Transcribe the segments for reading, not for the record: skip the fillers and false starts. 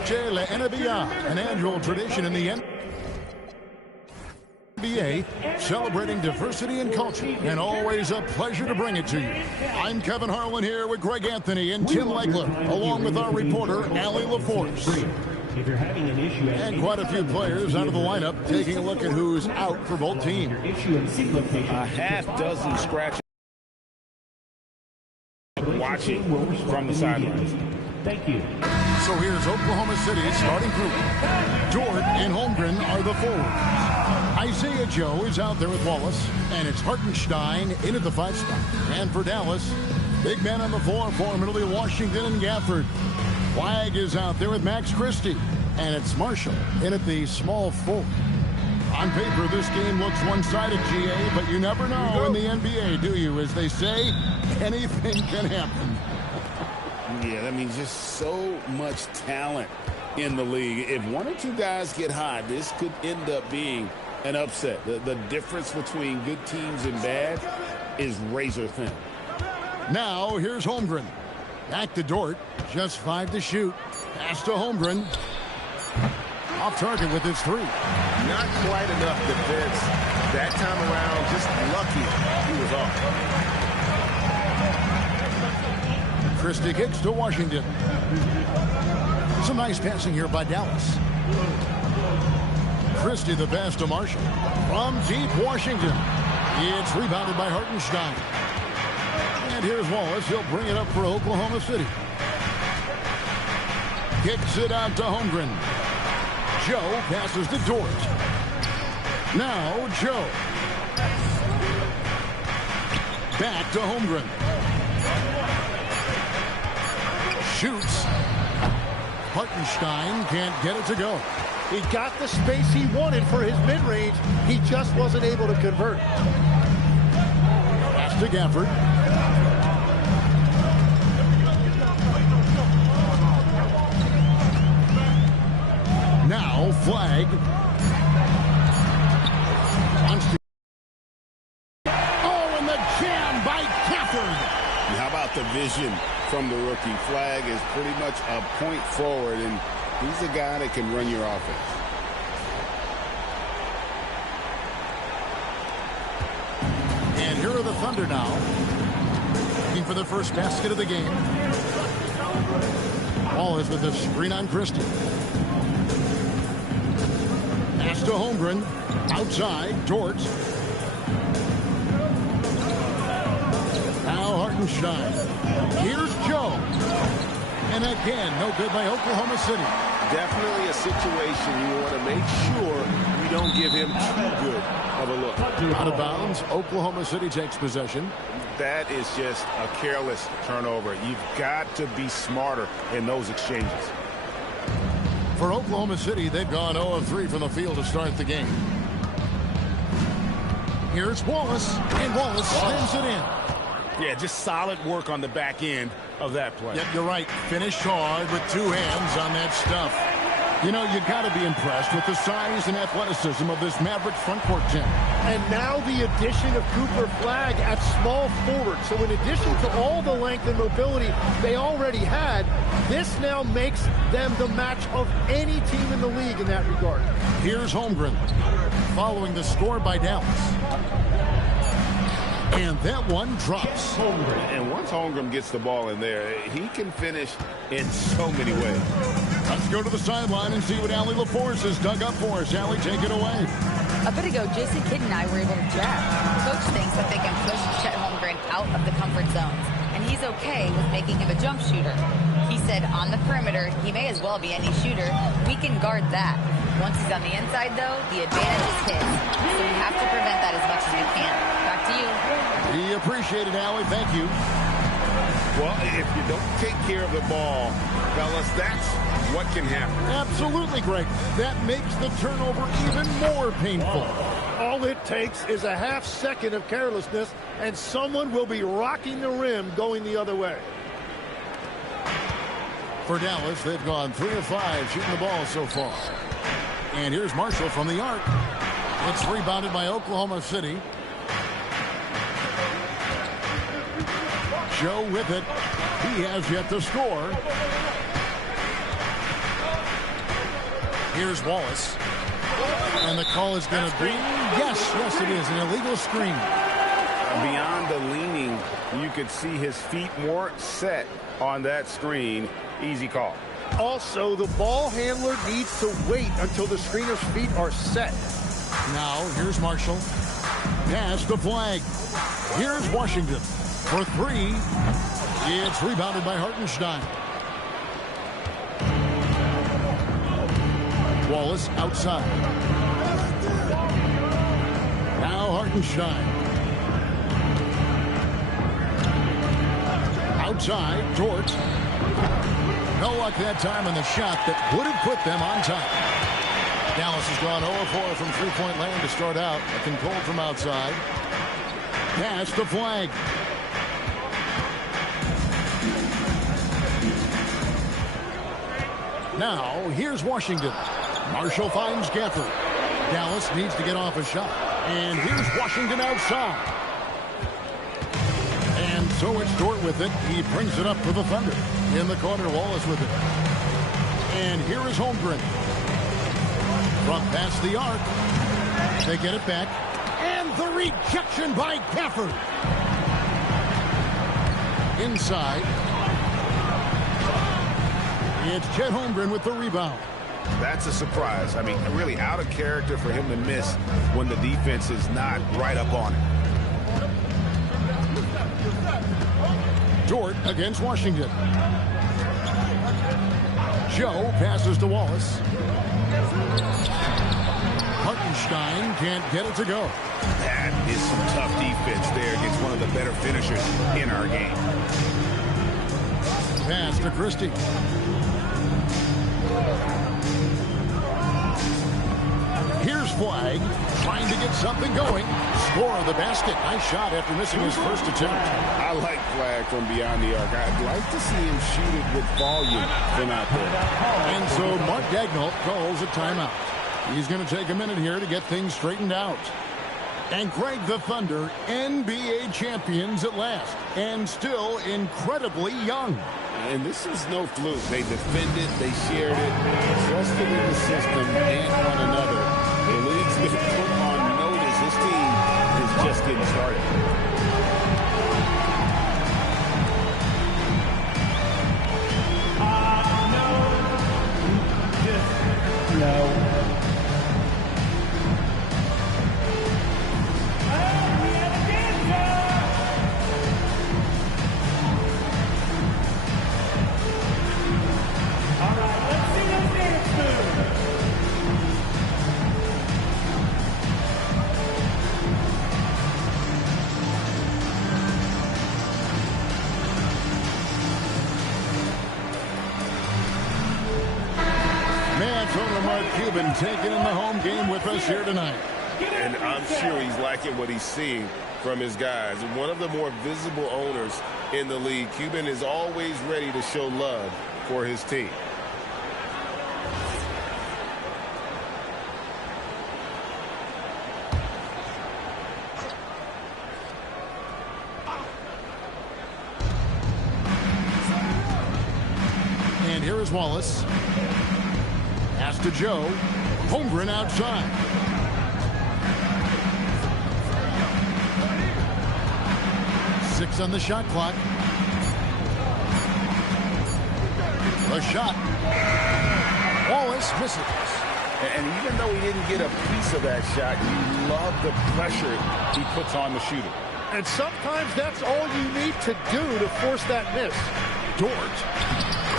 Noche la NBA, an annual tradition in the NBA, celebrating diversity and culture, and always a pleasure to bring it to you. I'm Kevin Harlan here with Greg Anthony and Tim Legler, along with our reporter, Allie LaForce. And quite a few players out of the lineup, taking a look at who's out for both teams. A half dozen scratches watching from the sidelines. Thank you. So here's Oklahoma City's starting group. Dort and Holmgren are the forwards. Isaiah Joe is out there with Wallace, and it's Hartenstein in at the 5 spot. And for Dallas, big man on the floor for Middle Washington and Gafford. Flagg is out there with Max Christie, and it's Marshall in at the small forward. On paper, this game looks one-sided, GA, but you never know in the NBA, do you? As they say, anything can happen. Yeah, that means just so much talent in the league. If one or two guys get hot, this could end up being an upset. The difference between good teams and bad is razor thin. Now, here's Holmgren. Back to Dort. Just 5 to shoot. Pass to Holmgren. Off target with his 3. Not quite enough defense that time around. Just lucky he was off. Christie kicks to Washington. Some nice passing here by Dallas. Christie the pass to Marshall. From deep Washington. It's rebounded by Hartenstein. And here's Wallace. He'll bring it up for Oklahoma City. Kicks it out to Holmgren. Joe passes to Dort. Now Joe. Back to Holmgren. Shoots. Hartenstein can't get it to go. He got the space he wanted for his mid-range. He just wasn't able to convert. Pass to Gafford. Now Flagg. Oh, and the jam by Gafford. How about the vision from the rookie? Flagg is pretty much a point forward, and he's a guy that can run your offense. And here are the Thunder now. Looking for the first basket of the game. Wallace with the screen on Christie. Pass to Holmgren. Outside, Dort. Now Hartenstein. Here's Joe. And again, no good by Oklahoma City. Definitely a situation you want to make sure you don't give him too good of a look. Out of bounds, Oklahoma City takes possession. That is just a careless turnover. You've got to be smarter in those exchanges. For Oklahoma City, they've gone 0 of 3 from the field to start the game. Here's Wallace, and Wallace spins it in. Yeah, just solid work on the back end of that play. Yep, you're right. Finished hard with 2 hands on that stuff. You know, you got to be impressed with the size and athleticism of this Maverick front court team. And now the addition of Cooper Flagg at small forward. So in addition to all the length and mobility they already had, this now makes them the match of any team in the league in that regard. Here's Holmgren, following the score by Dallas. And that one drops. And once Holmgren gets the ball in there, he can finish in so many ways. Let's go to the sideline and see what Allie LaForce has dug up for us. Allie, take it away. A bit ago, Jason Kidd and I were able to chat. Coach thinks that they can push Chet Holmgren out of the comfort zones, and he's okay with making him a jump shooter. He said on the perimeter, he may as well be any shooter. We can guard that. Once he's on the inside, though, the advantage is his. So we have to prevent that as much as we can. Back to you. We appreciate it, Allie. Thank you. Well, if you don't take care of the ball, fellas, that's what can happen. Absolutely, Greg. That makes the turnover even more painful. All it takes is a half second of carelessness, and someone will be rocking the rim going the other way. For Dallas, they've gone 3 of 5 shooting the ball so far. And here's Marshall from the arc. It's rebounded by Oklahoma City. Joe with it. He has yet to score. Here's Wallace. And the call is going to be, yes, it is, an illegal screen. Beyond the leaning, you could see his feet weren't set on that screen. Easy call. Also, the ball handler needs to wait until the screener's feet are set. Now, here's Marshall. Pass the flag. Here's Washington for three. It's rebounded by Hartenstein. Wallace outside. Now Hartenstein. Outside, Dort. No luck that time on the shot that would have put them on top. Dallas has gone 0-4 from three-point land to start out. Looking cold from outside. Pass the flag. Now, here's Washington. Marshall finds Gafford. Dallas needs to get off a shot. And here's Washington outside. And so it's Dort with it. He brings it up for the Thunder. In the corner, Wallace with it. And here is Holmgren. From past the arc. They get it back. And the rejection by Gafford. Inside. It's Chet Holmgren with the rebound. That's a surprise. I mean, really out of character for him to miss when the defense is not right up on it. Dort against Washington. Joe passes to Wallace. Hartenstein can't get it to go. That is some tough defense there against one of the better finishers in our game. Pass to Christie. Here's Flag, trying to get something going. Score of the basket. Nice shot after missing his first attempt. I like Flag from beyond the arc. I'd like to see him shoot it with volume from out there. And so Mark Daigneault calls a timeout. He's going to take a minute here to get things straightened out. And Craig, the Thunder, NBA champions at last, and still incredibly young. And this is no fluke. They defended, they shared it, trusted in the system and one another. The league's been put on notice. This team is just getting started. No. Cuban taking in the home game with us here tonight. And I'm sure he's liking what he's seeing from his guys. One of the more visible owners in the league. Cuban is always ready to show love for his team. And here is Wallace. Pass to Joe. Holmgren outside. Six on the shot clock. The shot. Wallace misses. And even though he didn't get a piece of that shot, you love the pressure he puts on the shooter. And sometimes that's all you need to do to force that miss. Dort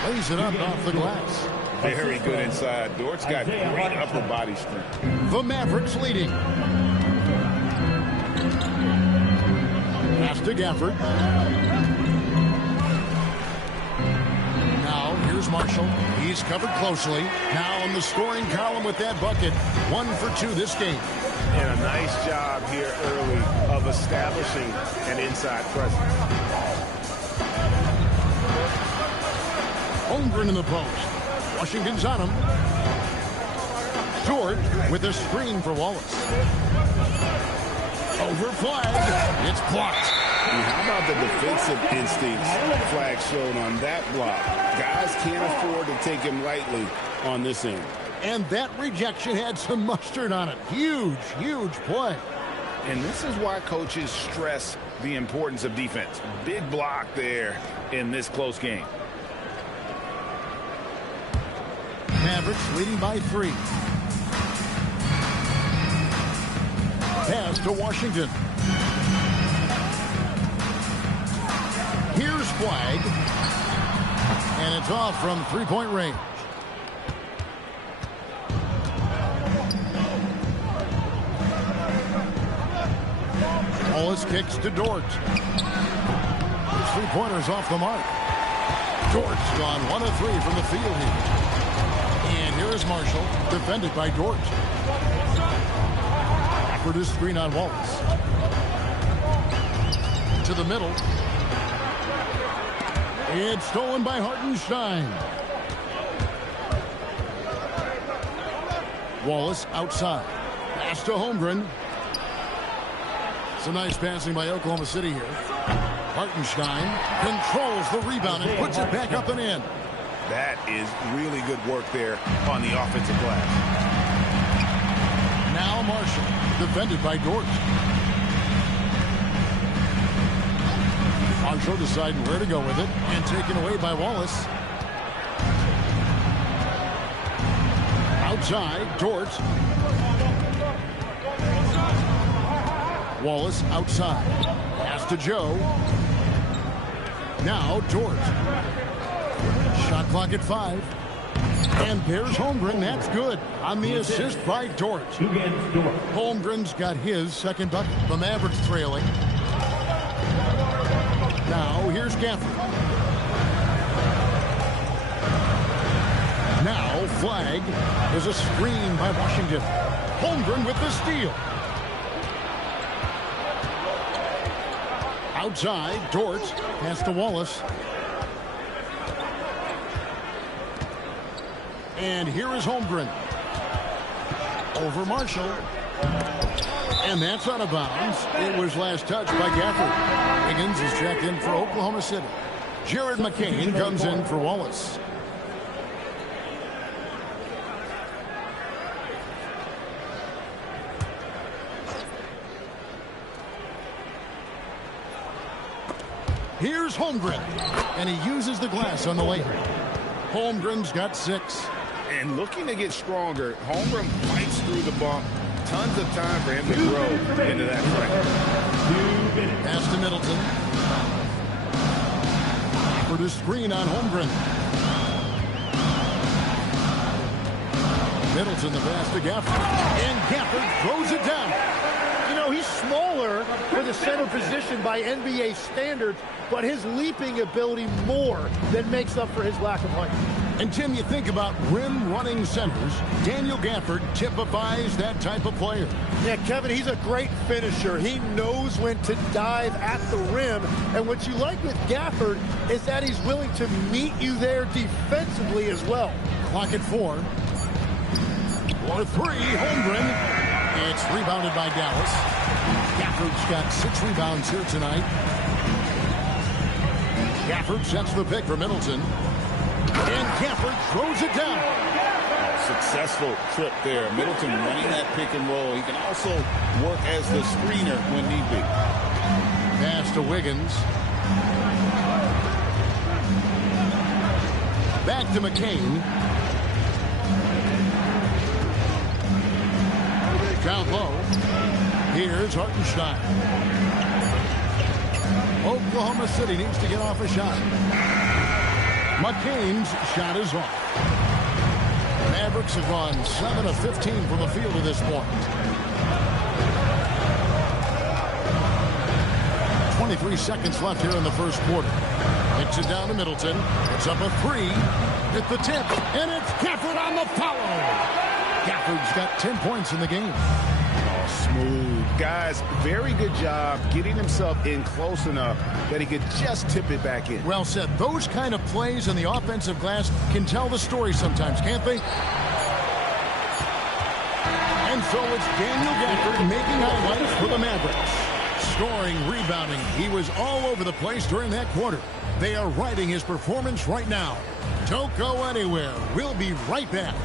lays it up off the glass. Very good inside. Dort's got great upper body strength. The Mavericks leading. Pass to Gafford. Now here's Marshall. He's covered closely. Now on the scoring column with that bucket. 1 for 2 this game. And a nice job here early of establishing an inside presence. Holmgren in the post. Washington's on him. Dort with a screen for Wallace. Over Flag. It's blocked. And how about the defensive instincts Flag showed on that block? Guys can't afford to take him lightly on this end. And that rejection had some mustard on it. Huge, huge play. And this is why coaches stress the importance of defense. Big block there in this close game. Mavericks leading by 3. Pass to Washington. Here's Flag. And it's off from three-point range. Wallace kicks to Dort. His three-pointer's off the mark. Dort's gone 1 of 3 from the field here. And here is Marshall, defended by Dort. For this screen on Wallace. To the middle. It's stolen by Hartenstein. Wallace outside. Pass to Holmgren. Some nice passing by Oklahoma City here. Hartenstein controls the rebound and puts it back up and in. That is really good work there on the offensive glass. Now Marshall, defended by Dort. Marshall deciding where to go with it and taken away by Wallace. Outside, Dort. Wallace outside. Pass to Joe. Now Dort. Shot clock at 5. And there's Holmgren. That's good on the assist by Dort. Holmgren's got his second bucket. The Mavericks trailing. Now here's Gafford. Now Flag. There's a screen by Washington. Holmgren with the steal. Outside, Dort. Pass to Wallace. And here is Holmgren. Over Marshall. And that's out of bounds. It was last touched by Gafford. Higgins is checked in for Oklahoma City. Jared McCain comes in for Wallace. Here's Holmgren. And he uses the glass on the layup. Holmgren's got 6. And looking to get stronger, Holmgren fights through the bump. Tons of time for him to grow into that frame. Pass to Middleton. For the screen on Holmgren. Middleton the pass to Gafford. And Gafford throws it down. You know, he's smaller for the center position by NBA standards, but his leaping ability more than makes up for his lack of height. And Tim, you think about rim-running centers. Daniel Gafford typifies that type of player. Yeah, Kevin, he's a great finisher. He knows when to dive at the rim. And what you like with Gafford is that he's willing to meet you there defensively as well. Clock at 4. For 3, Holmgren. It's rebounded by Dallas. Gafford's got 6 rebounds here tonight. Gafford sets the pick for Middleton. And Gafford throws it down. Successful trip there. Middleton running that pick and roll. He can also work as the screener when need be. Pass to Wiggins. Back to McCain. Down low. Here's Hartenstein. Oklahoma City needs to get off a shot. McCain's shot is off. Mavericks have gone 7 of 15 from the field at this point. 23 seconds left here in the first quarter. Hits it down to Middleton. It's up a 3. At the tip. And it's Gafford on the follow. Gafford's got 10 points in the game. Oh, smooth. Guys, very good job getting himself in close enough that he could just tip it back in. Well said. Those kind of plays in the offensive glass can tell the story sometimes, can't they? And so it's Daniel Gafford making highlights for the Mavericks. Scoring, rebounding. He was all over the place during that quarter. They are riding his performance right now. Don't go anywhere. We'll be right back.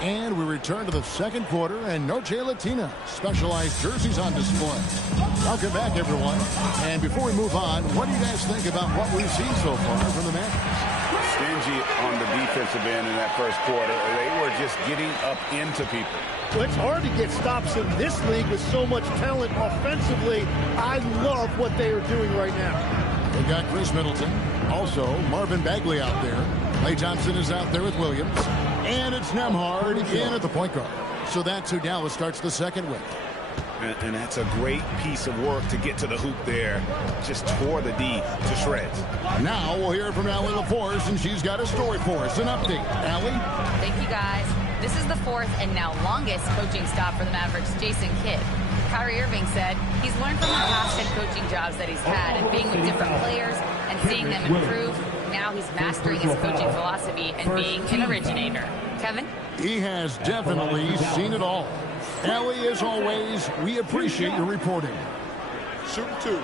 And we return to the second quarter, and Noche Latina specialized jerseys on display. Welcome back, everyone. And before we move on, what do you guys think about what we've seen so far from the Mavs? Stingy on the defensive end in that first quarter. They were just getting up into people. Well, it's hard to get stops in this league with so much talent offensively. I love what they are doing right now. They got Chris Middleton. Also, Marvin Bagley out there. Klay Thompson is out there with Williams. And it's Nembhard in at the point guard. So that's who Dallas starts the second with. And that's a great piece of work to get to the hoop there. Just tore the D to shreds. Now we'll hear from Allie LaForce, and she's got a story for us. An update. Allie? Thank you, guys. This is the fourth and now longest coaching stop for the Mavericks' Jason Kidd. Kyrie Irving said he's learned from the past 10 coaching jobs that he's had and being with different players and seeing them improve. Now he's mastering his coaching philosophy and being an originator. Kevin? He has definitely seen it all. Allie, as always, we appreciate your reporting. Shoot two.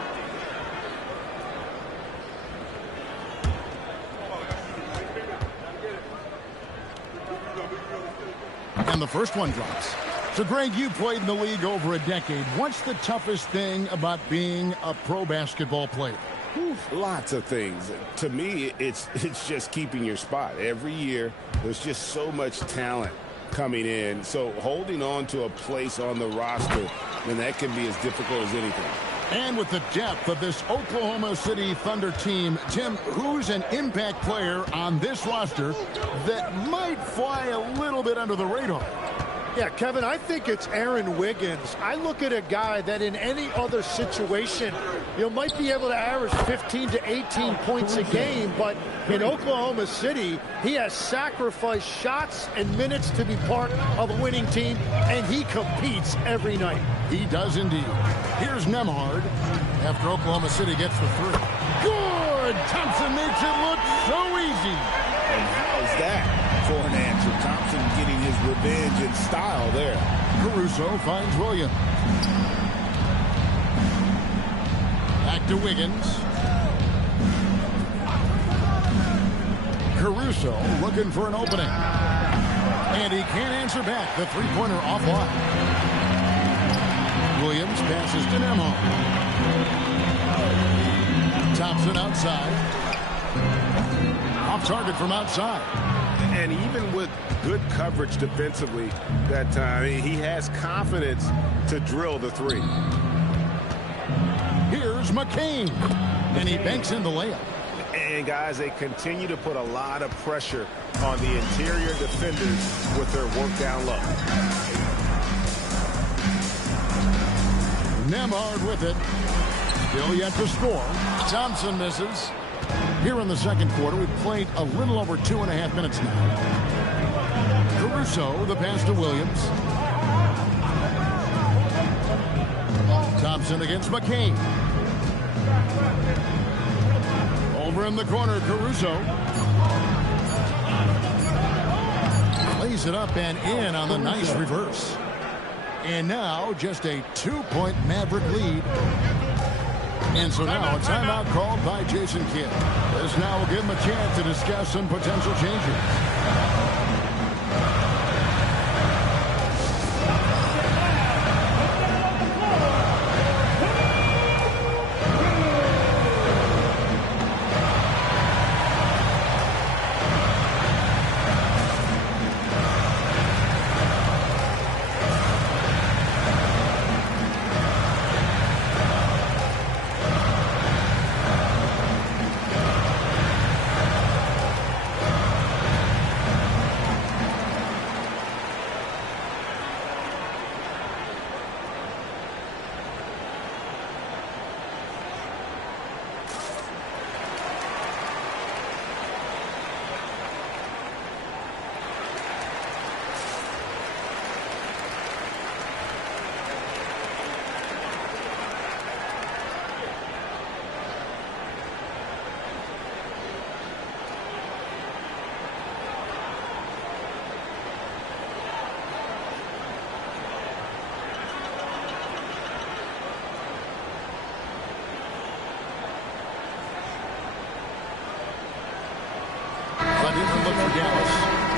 And the first one drops. So, Greg, you played in the league over a decade. What's the toughest thing about being a pro basketball player? Lots of things. To me, it's just keeping your spot. Every year, there's just so much talent coming in. So holding on to a place on the roster, then that can be as difficult as anything. And with the depth of this Oklahoma City Thunder team, Tim, who's an impact player on this roster that might fly a little bit under the radar? Yeah, Kevin, I think it's Aaron Wiggins. I look at a guy that in any other situation, might be able to average 15 to 18 points a game, but in Oklahoma City, he has sacrificed shots and minutes to be part of a winning team, and he competes every night. He does indeed. Here's Nembhard after Oklahoma City gets the three. Good! Thompson makes it look so easy. And how's that for an answer? Thompson getting his revenge in style there. Caruso finds Williams. Back to Wiggins. Caruso looking for an opening. And he can't answer back. The three-pointer offline. Williams passes to Nembhard. Thompson outside. Off target from outside. And even with good coverage defensively that time, he has confidence to drill the three. Here's McCain. And he banks in the layup. And, guys, they continue to put a lot of pressure on the interior defenders with their work down low. Nembhard with it. Still yet to score. Thompson misses. Here in the second quarter, we've played a little over 2.5 minutes now. Caruso, the pass to Williams. Thompson against McCain. Over in the corner, Caruso. Lays it up and in on the nice reverse. And now just a 2-point Maverick lead. And so now a timeout called by Jason Kidd. This now will give him a chance to discuss some potential changes.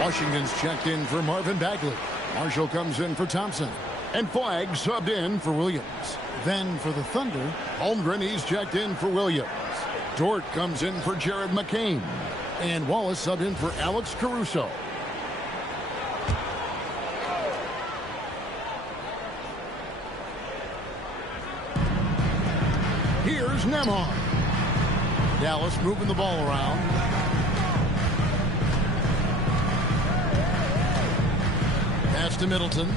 Washington's checked in for Marvin Bagley. Marshall comes in for Thompson. And Flagg subbed in for Williams. Then for the Thunder, Holmgren, he's checked in for Williams. Dort comes in for Jared McCain. And Wallace subbed in for Alex Caruso. Here's Nembhard. Dallas moving the ball around. Pass to Middleton.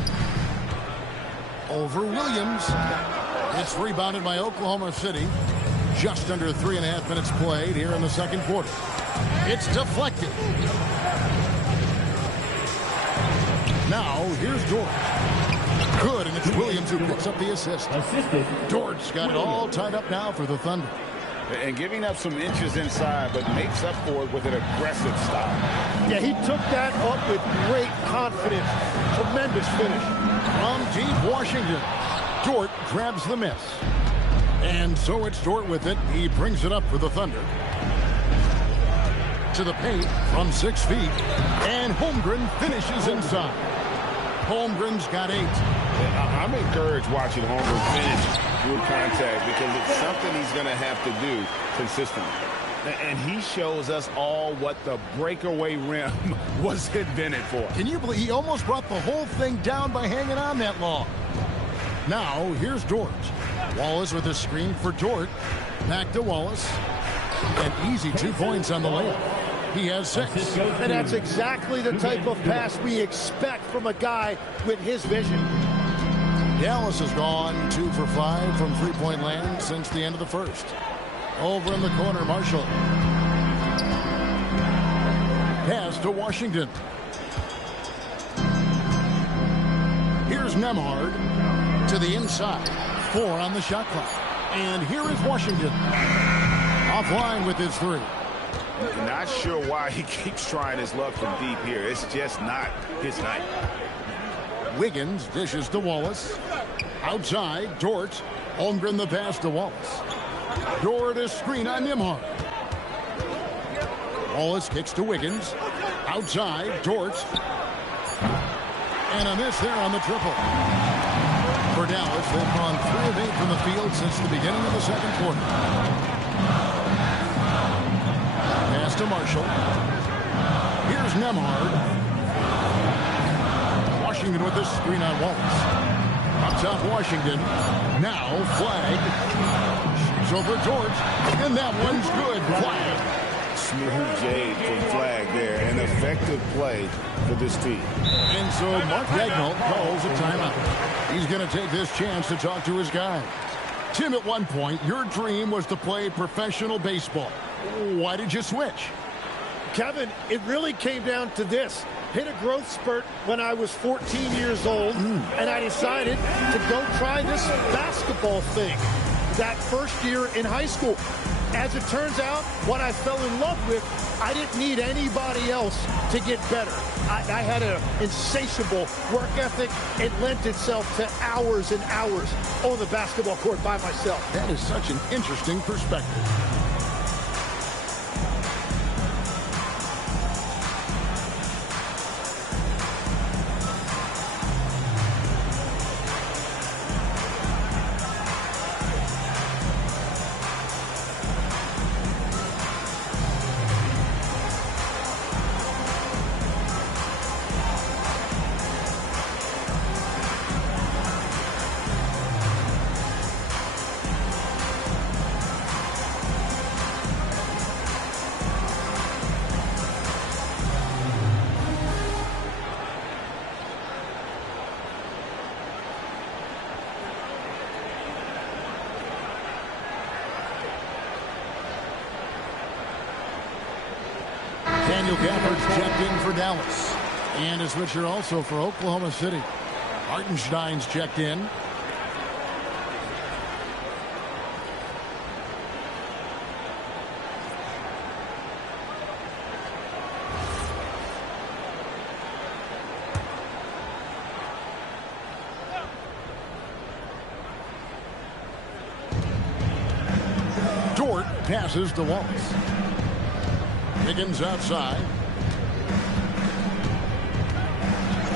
Over Williams. It's rebounded by Oklahoma City. Just under 3.5 minutes played here in the second quarter. It's deflected. Now, here's Dort. Good, and it's Williams who picks up the assist. Dort's got it all tied up now for the Thunder. And giving up some inches inside, but makes up for it with an aggressive stop. Yeah, he took that up with great confidence. Tremendous finish. From deep Washington, Dort grabs the miss. And so it's Dort with it. He brings it up for the Thunder. To the paint from 6 feet. And Holmgren finishes inside. Holmgren's got 8. I'm encouraged watching Holmgren finish through contact because it's something he's going to have to do consistently. And he shows us all what the breakaway rim was invented for. Can you believe he almost brought the whole thing down by hanging on that long? Now, here's Dort. Wallace with a screen for Dort. Back to Wallace. An easy 2 points on the layup. He has 6. And that's exactly the type of pass we expect from a guy with his vision. Dallas has gone 2 for 5 from three-point land since the end of the first. Over in the corner, Marshall. Pass to Washington. Here's Nembhard to the inside. 4 on the shot clock. And here is Washington. Offline with his 3. Not sure why he keeps trying his luck from deep here. It's just not his night. Wiggins dishes to Wallace. Outside, Dort. Holmgren the pass to Wallace. Dort a screen on Nembhard. Wallace kicks to Wiggins. Outside, Dort. And a miss there on the triple. For Dallas, they've gone 3 of 8 from the field since the beginning of the second quarter. Pass to Marshall. Here's Nembhard. Washington with this screen on Wallace. Up top, Washington. Now, Flagg. Shoots over Dort. And that one's good. Flagg. Smooth jade from Flagg there. An effective play for this team. And so Mark Daigneault calls a timeout. He's going to take this chance to talk to his guys. Tim, at one point, your dream was to play professional baseball. Why did you switch? Kevin, it really came down to this. Hit a growth spurt when I was 14 years old, and I decided to go try this basketball thing that first year in high school. As it turns out, what I fell in love with, I didn't need anybody else to get better. I had an insatiable work ethic. It lent itself to hours and hours on the basketball court by myself. That is such an interesting perspective. Daniel Gafford's checked in for Dallas. And a switcher also for Oklahoma City. Hartenstein's checked in. Dort passes to Wallace. Wiggins outside.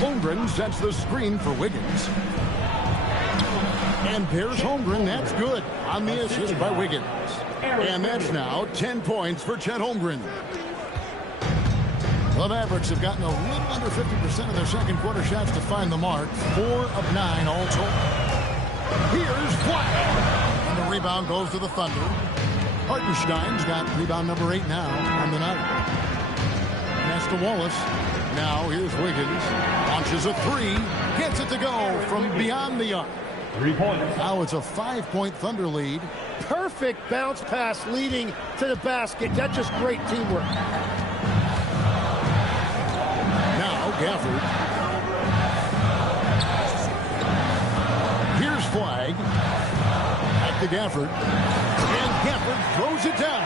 Holmgren sets the screen for Wiggins. And there's Holmgren. That's good on the assist by Wiggins. And that's now 10 points for Chet Holmgren. The Mavericks have gotten a little under 50% of their second quarter shots to find the mark. 4 of 9 all told. Here's Flag. And the rebound goes to the Thunder. Hartenstein's got rebound number 8 now on the night. Pass to Wallace. Now here's Wiggins. Launches a 3. Gets it to go from beyond the arc. 3 points. Now it's a 5-point Thunder lead. Perfect bounce pass leading to the basket. That's just great teamwork. Now Gafford. Here's Flag. Back to Gafford. And Gafford throws it down.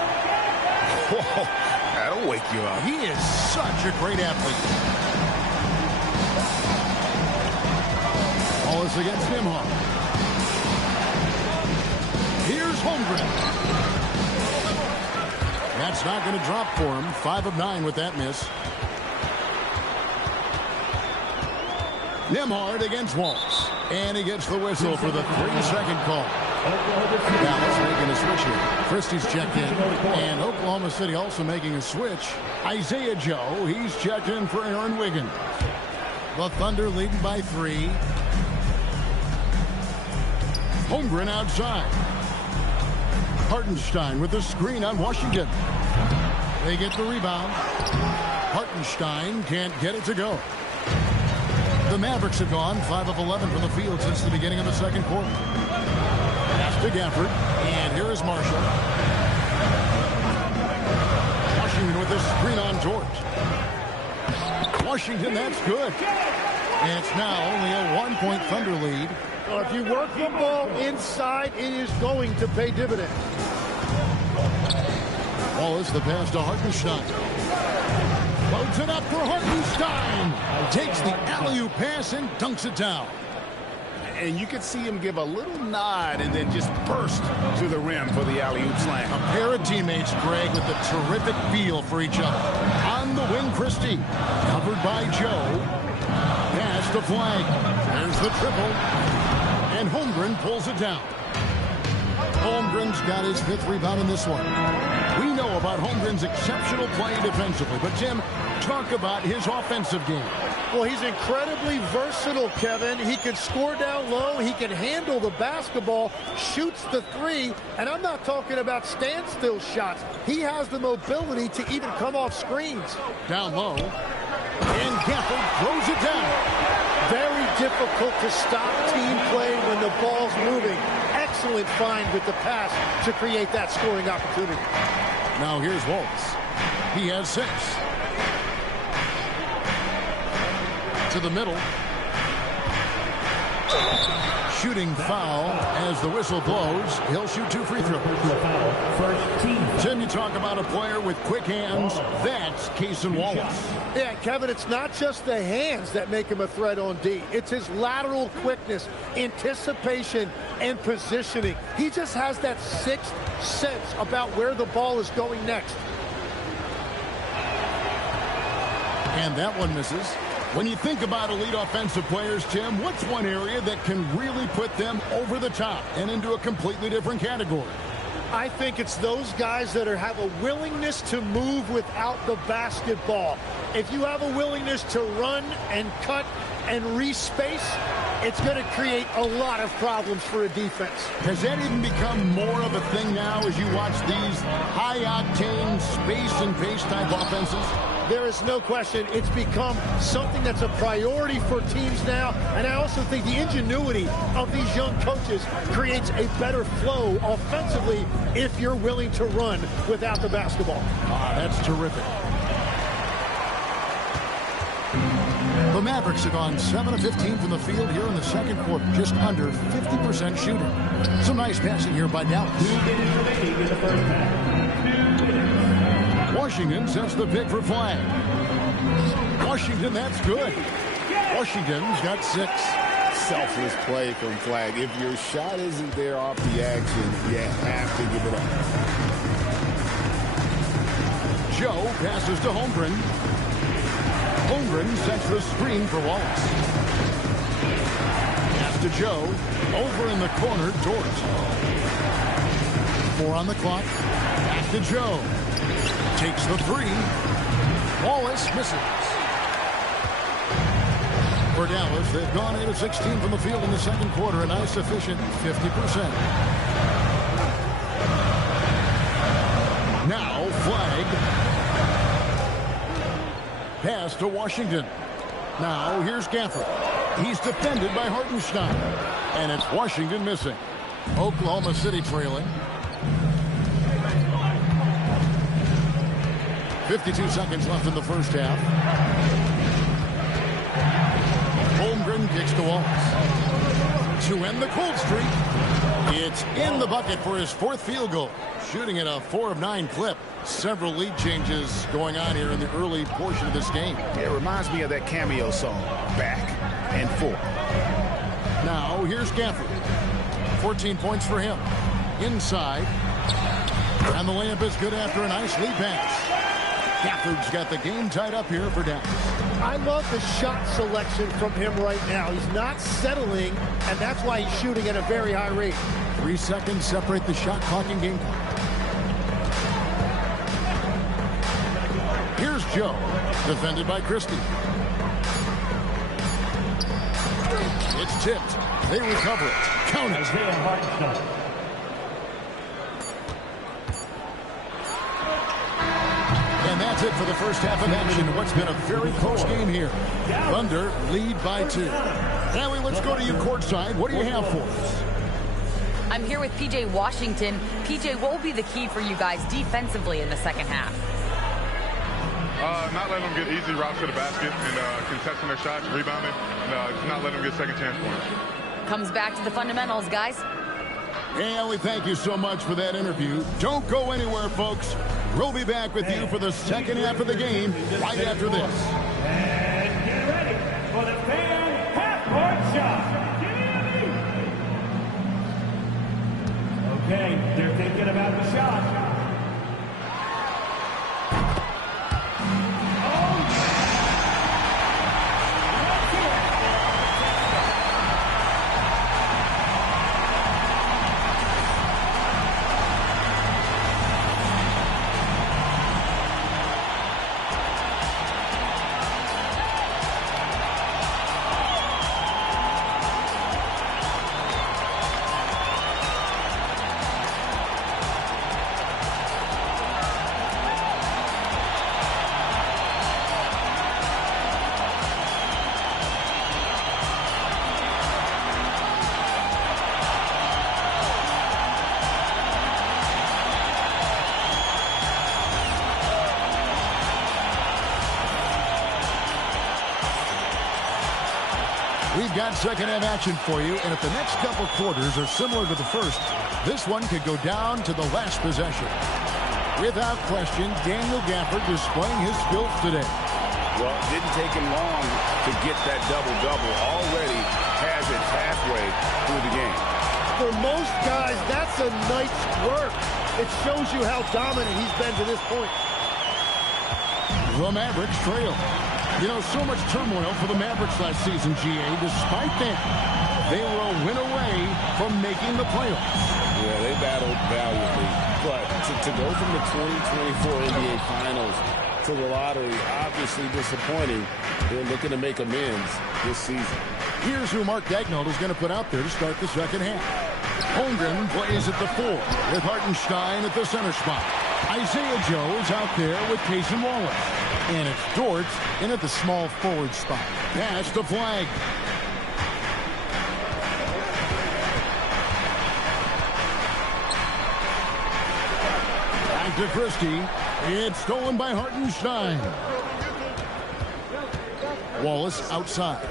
Whoa, that'll wake you up. He is such a great athlete. Wallace against Nimhart. Here's Holmgren. That's not going to drop for him. 5 of 9 with that miss. Nimhart against Wallace. And he gets the whistle for the 3-second call. Dallas making a switch here. Christie's checked in. And Oklahoma City also making a switch. Isaiah Joe, he's checked in for Aaron Wiggins. The Thunder leading by 3. Holmgren outside. Hartenstein with the screen on Washington. They get the rebound. Hartenstein can't get it to go. The Mavericks have gone 5 of 11 from the field since the beginning of the second quarter. Pass to Gafford. And here is Marshall. Washington with the screen on George. Washington, that's good. And it's now only a 1-point Thunder lead. Well, if you work the ball inside, it is going to pay dividends. Wallace, the pass to Hartenstein. Loads it up for Hartenstein. Takes the alley-oop pass and dunks it down. And you could see him give a little nod and then just burst to the rim for the alley-oop slam. A pair of teammates, Greg, with a terrific feel for each other. On the wing, Christie. Covered by Joe. Pass to Flag. There's the triple. And Holmgren pulls it down. Holmgren's got his 5th rebound in this one. We know about Holmgren's exceptional play defensively, but Tim, talk about his offensive game. Well, he's incredibly versatile, Kevin. He can score down low. He can handle the basketball, shoots the 3, and I'm not talking about standstill shots. He has the mobility to even come off screens. Down low, and Gafford throws it down. Very difficult to stop team play when the ball's moving. Excellent find with the pass to create that scoring opportunity. Now here's Wallace. He has 6. To the middle. Shooting foul as the whistle blows. He'll shoot 2 free throws. Tim, you talk about a player with quick hands. That's Cason Wallace. Yeah, Kevin, it's not just the hands that make him a threat on D. It's his lateral quickness, anticipation, and positioning. He just has that 6th sense about where the ball is going next. And that one misses. When you think about elite offensive players, Tim, what's one area that can really put them over the top and into a completely different category? I think it's those guys that have a willingness to move without the basketball. If you have a willingness to run and cut and respace, it's going to create a lot of problems for a defense. Has that even become more of a thing now as you watch these high-octane space and pace type offenses? There is no question it's become something that's a priority for teams now, and I also think the ingenuity of these young coaches creates a better flow offensively if you're willing to run without the basketball. That's terrific. The Mavericks have gone 7 of 15 from the field here in the second quarter, just under 50% shooting. Some nice passing here by Dallas. Washington sets the pick for Flag. Washington, that's good. Washington's got 6. Selfless play from Flag. If your shot isn't there off the action, you have to give it up. Joe passes to Holmgren. Holmgren sets the screen for Wallace. Pass to Joe. Over in the corner, Dort. 4 on the clock. Back to Joe. Takes the 3. Wallace misses. For Dallas, they've gone 8 of 16 from the field in the second quarter, a nice efficient 50%. Now, flag. Pass to Washington. Now, here's Gafford. He's defended by Hartenstein. And it's Washington missing. Oklahoma City trailing. 52 seconds left in the first half. Holmgren kicks to Wallace. To end the cold streak, it's in the bucket for his 4th field goal. Shooting at a 4 of 9 clip. Several lead changes going on here in the early portion of this game. It reminds me of that cameo song, Back and Forth. Now, here's Gafford. 14 points for him. Inside. And the layup is good after a nice lead pass. Gafford's got the game tied up here for Dallas. I love the shot selection from him right now. He's not settling, and that's why he's shooting at a very high rate. 3 seconds separate the shot clock and game clock. Here's Joe, defended by Christie. It's tipped. They recover it. Count it. And that's it for the first half of action. What's been a very close game here. Thunder lead by 2. Hallie, let's go to you courtside. What do you have for us? I'm here with P.J. Washington. P.J., what will be the key for you guys defensively in the second half? Not letting them get easy routes to the basket and contesting their shots, rebounding, and just not letting them get second chance points. Comes back to the fundamentals, guys. Hey, Ellie, thank you so much for that interview. Don't go anywhere, folks. We'll be back with you for the second half of the game right after this. And get ready for the fan half-court shot. Okay, they're thinking about the shot. We've got second half action for you, and if the next couple quarters are similar to the first, this one could go down to the last possession. Without question, Daniel Gafford displaying his skills today. Well, it didn't take him long to get that double-double. Already has it halfway through the game. For most guys, that's a night's work. It shows you how dominant he's been to this point. The Mavericks trail. You know, so much turmoil for the Mavericks last season, GA. Despite that, they were a win away from making the playoffs. Yeah, they battled valiantly. But to go from the 2024 NBA Finals to the lottery, obviously disappointing. They're looking to make amends this season. Here's who Mark Daigneault is going to put out there to start the second half. Holmgren plays at the 4 with Hartenstein at the center spot. Isaiah Joe is out there with Cason Wallace. And it's Dort in at the small forward spot. Pass to Flag. Back to Christie. It's stolen by Hartenstein. Wallace outside.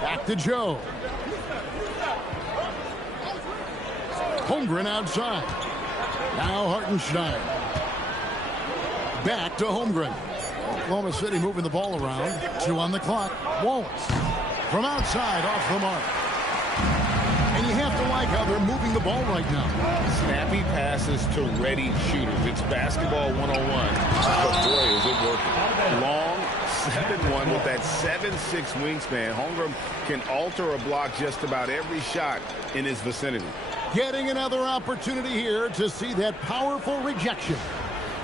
Back to Joe. Holmgren outside. Now Hartenstein. Back to Holmgren. Oklahoma City moving the ball around. 2 on the clock. Wallace from outside off the mark. And you have to like how they're moving the ball right now. Snappy passes to ready shooters. It's basketball 101. But boy, is it working. Long 7'1" with that 7'6" wingspan. Holmgren can alter a block just about every shot in his vicinity. Getting another opportunity here to see that powerful rejection.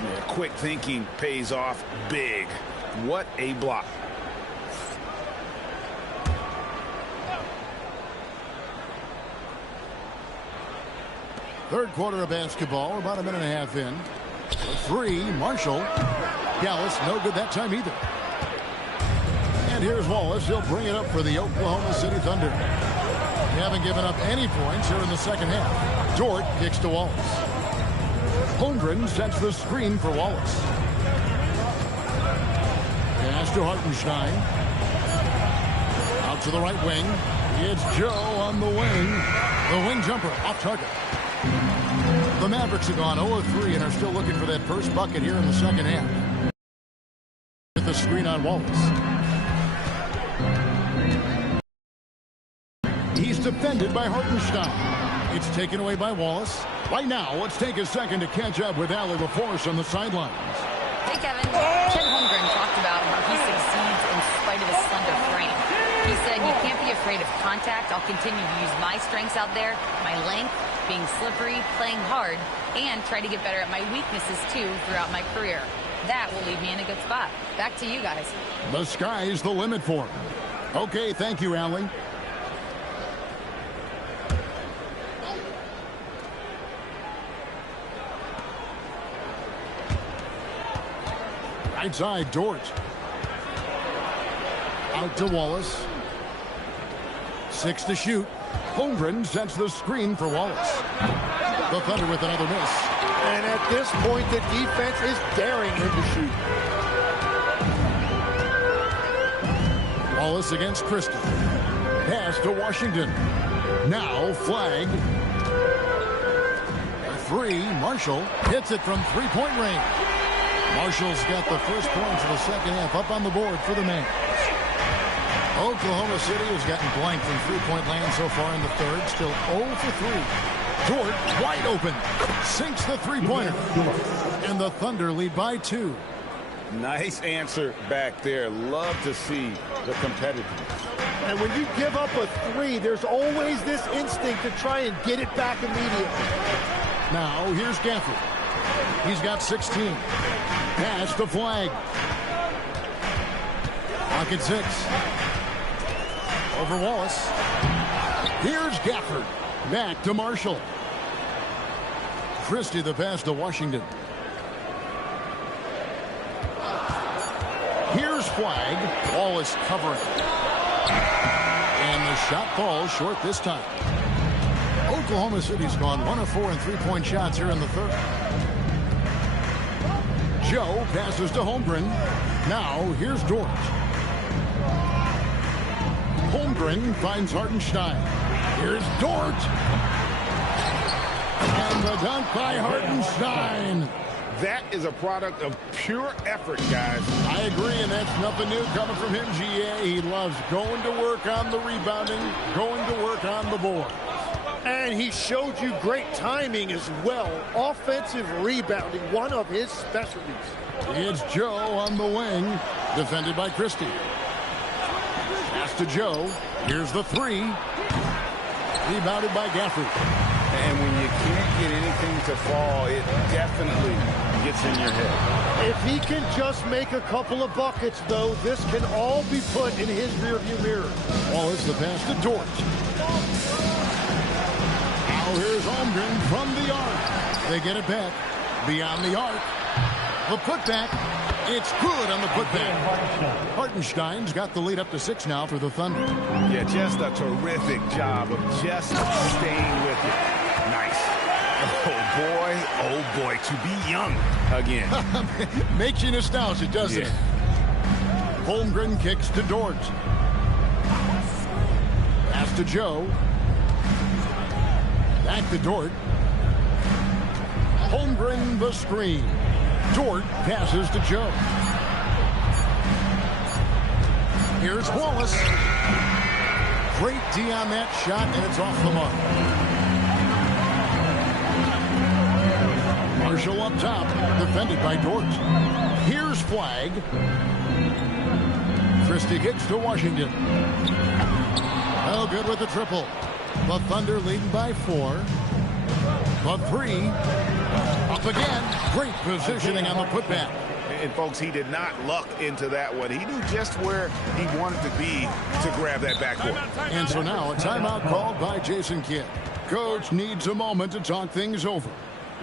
Yeah, quick thinking pays off big. What a block. Third quarter of basketball, about a minute and a half in. A three, Marshall. Gallus, no good that time either. And here's Wallace. He'll bring it up for the Oklahoma City Thunder. They haven't given up any points here in the second half. Dort kicks to Wallace. Holmgren sets the screen for Wallace. Pass to Hartenstein. Out to the right wing. It's Joe on the wing. The wing jumper off target. The Mavericks have gone 0 of 3 and are still looking for that first bucket here in the second half. With the screen on Wallace. He's defended by Hartenstein. It's taken away by Wallace. Right now, let's take a second to catch up with Allie LaForce on the sidelines. Hey, Kevin. Chet Holmgren talked about how he succeeds in spite of his slender frame. He said, you can't be afraid of contact. I'll continue to use my strengths out there, my length, being slippery, playing hard, and try to get better at my weaknesses, too, throughout my career. That will leave me in a good spot. Back to you guys. The sky's the limit for him. Okay, thank you, Allie. Right side, Dort. Out to Wallace. 6 to shoot. Holmgren sets the screen for Wallace. The Thunder with another miss. And at this point, the defense is daring him to shoot. Wallace against Christie. Pass to Washington. Now flag. A three. Marshall hits it from three-point range. Marshall's got the first points of the second half up on the board for the Mavs. Oklahoma City has gotten blank from three-point land so far in the third. Still 0 for 3. Dort wide open. Sinks the three-pointer. And the Thunder lead by 2. Nice answer back there. Love to see the competitiveness. And when you give up a 3, there's always this instinct to try and get it back immediately. Now here's Gafford. He's got 16. Pass to Flag. Pocket 6. Over Wallace. Here's Gafford. Back to Marshall. Christie the pass to Washington. Here's Flag. Wallace covering. And the shot falls short this time. Oklahoma City's gone 1 of 4 in three-point shots here in the third. Joe passes to Holmgren. Now here's Dort. Holmgren finds Hartenstein. Here's Dort. And the dunk by Hartenstein. That is a product of pure effort, guys. I agree, and that's nothing new coming from him, GA. He loves going to work on the rebounding, going to work on the board. And he showed you great timing as well. Offensive rebounding, one of his specialties. It's Joe on the wing, defended by Christie. Pass to Joe. Here's the three. Rebounded by Gafford. And when you can't get anything to fall, it definitely gets in your head. If he can just make a couple of buckets, though, this can all be put in his rearview mirror. Wallace the pass to Dort. Now here's Holmgren from the arc. They get it back. Beyond the arc. The putback. It's good on the putback. Hartenstein's got the lead up to 6 now for the Thunder. Yeah, just a terrific job of just staying with it. Nice. Oh boy, to be young again. Makes you nostalgic, doesn't it? Holmgren kicks to Dort. Pass to Joe. Back to Dort. Holmgren the screen. Dort passes to Joe. Here's Wallace. Great D on that shot, and it's off the mark. Marshall up top, defended by Dort. Here's Flag. Christie kicks to Washington. Oh, good with the triple. The Thunder leading by 4. The 3. Up again. Great positioning on the putback. And, folks, he did not luck into that one. He knew just where he wanted to be to grab that backboard. And so now a timeout called by Jason Kidd. Coach needs a moment to talk things over.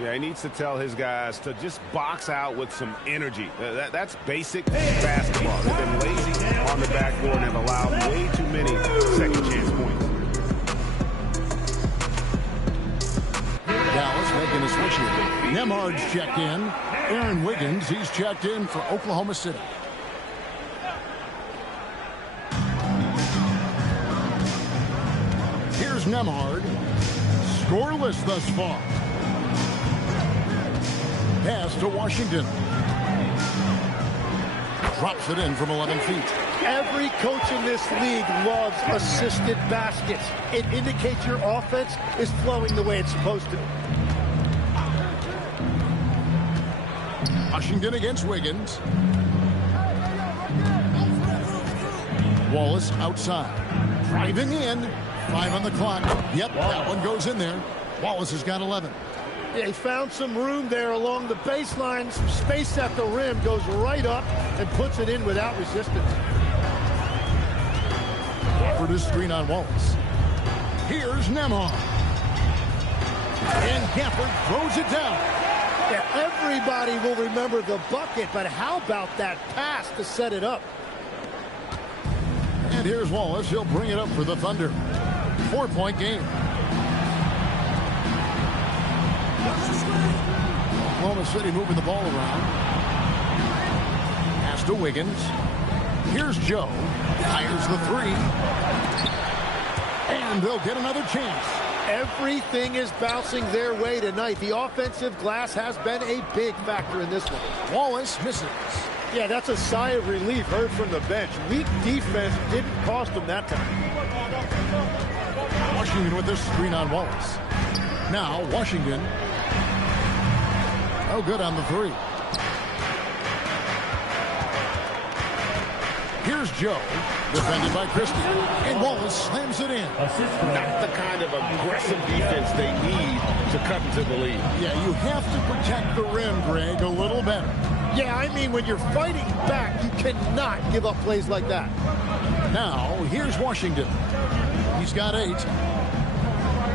Yeah, he needs to tell his guys to just box out with some energy. That's basic basketball. They've been lazy on the backboard and have allowed way too many second chance points. Dallas making a switch here. Nembhard's checked in. Aaron Wiggins, he's checked in for Oklahoma City. Here's Nembhard. Scoreless thus far. Pass to Washington. Drops it in from 11 feet. Every coach in this league loves assisted baskets. It indicates your offense is flowing the way it's supposed to. Washington against Wiggins. Wallace outside. Driving in. 5 on the clock. Yep, that one goes in there. Wallace has got 11. Yeah, he found some room there along the baseline. Some space at the rim. Goes right up and puts it in without resistance. Offered his screen on Wallace. Here's Nembhard. And Gafford throws it down. Yeah, everybody will remember the bucket, but how about that pass to set it up? And here's Wallace. He'll bring it up for the Thunder. 4-point game. Oklahoma City moving the ball around. Pass to Wiggins. Here's Joe. Fires the 3. And they'll get another chance. Everything is bouncing their way tonight. The offensive glass has been a big factor in this one. Wallace misses. Yeah, that's a sigh of relief heard from the bench. Weak defense didn't cost them that time. Washington with this screen on Wallace. Now Washington. Oh, good on the 3. Here's Joe, defended by Christie. And Wallace slams it in. Not the kind of aggressive defense they need to cut into the lead. Yeah, you have to protect the rim, Greg, a little better. Yeah, I mean, when you're fighting back, you cannot give up plays like that. Now, here's Washington. He's got 8.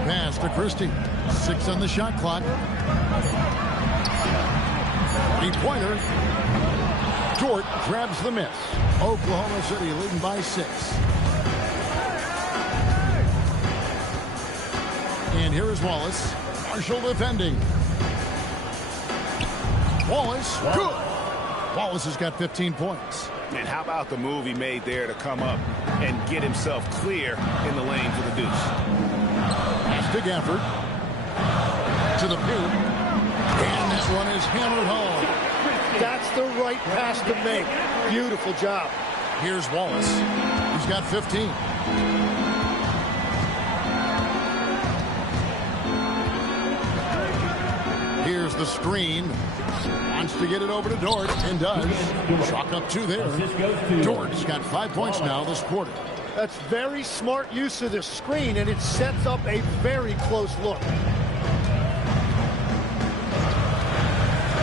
Pass to Christie. 6 on the shot clock. 3-pointer. Dort grabs the miss. Oklahoma City leading by 6. And here is Wallace. Marshall defending. Wallace, good. Wallace has got 15 points. And how about the move he made there to come up and get himself clear in the lane for the deuce. Pass to Gafford. To the paint. And this one is hammered home. That's the right pass to make. Beautiful job. Here's Wallace. He's got 15. Here's the screen. Wants to get it over to Dort and does. Chalk up 2 there. Dort's got 5 points now this quarter. That's very smart use of the screen, and it sets up a very close look.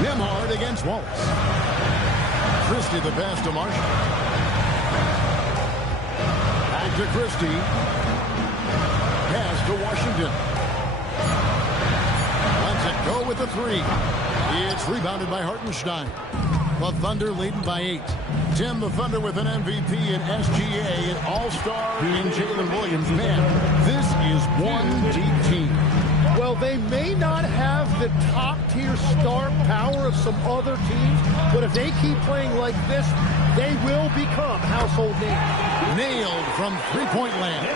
Nembhard against Wallace. Christie the pass to Marshall. Back to Christie. Pass to Washington. Lets it go with the 3. It's rebounded by Hartenstein. The Thunder leading by 8. Tim, the Thunder with an MVP in SGA, an all-star in Jalen Williams. Man, this is one deep team. Well, they may not have the top-tier star power of some other teams, but if they keep playing like this, they will become household names. Nailed from three-point land.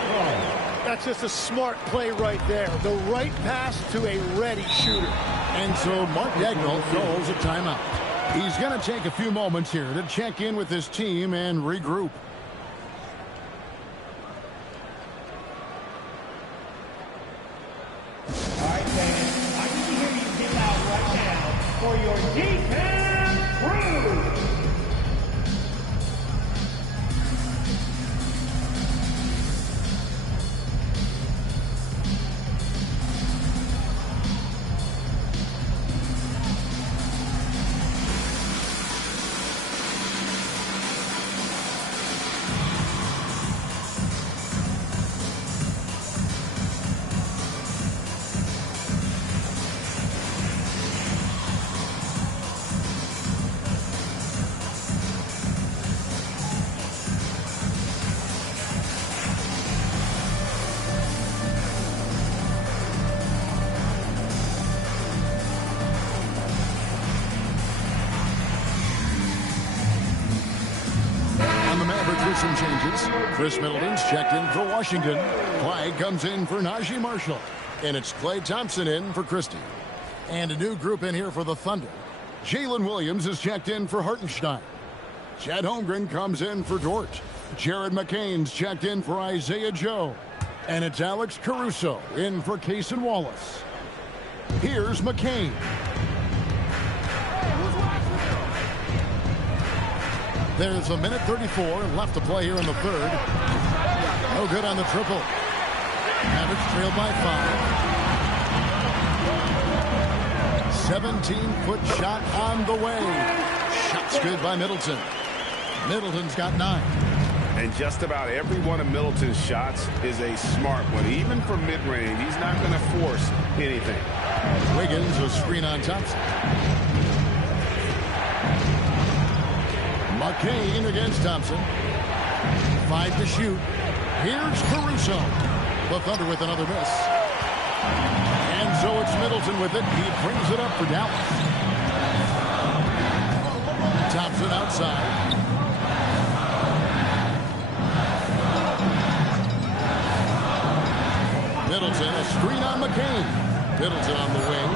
That's just a smart play right there. The right pass to a ready shooter. And so Mark Dagnall calls a timeout. He's going to take a few moments here to check in with his team and regroup. All right, fans, I need to hear you get out right now for your defense crew. for some changes. Chris Middleton's checked in for Washington. Flag comes in for Najee Marshall. And it's Klay Thompson in for Christie. And a new group in here for the Thunder. Jalen Williams is checked in for Hartenstein. Chet Holmgren comes in for Dort. Jared McCain's checked in for Isaiah Joe. And it's Alex Caruso in for Cason Wallace. Here's McCain. There's a minute 34 left to play here in the third. No good on the triple. Mavericks trail by 5. 17-foot shot on the way. Shot's good by Middleton. Middleton's got 9. And just about every one of Middleton's shots is a smart one. Even from mid-range, he's not going to force anything. Wiggins a screen on Thompson. McCain against Thompson. 5 to shoot. Here's Caruso. The Thunder with another miss. And so it's Middleton with it. He brings it up for Dallas. Thompson outside. Middleton, a screen on McCain. Middleton on the wing.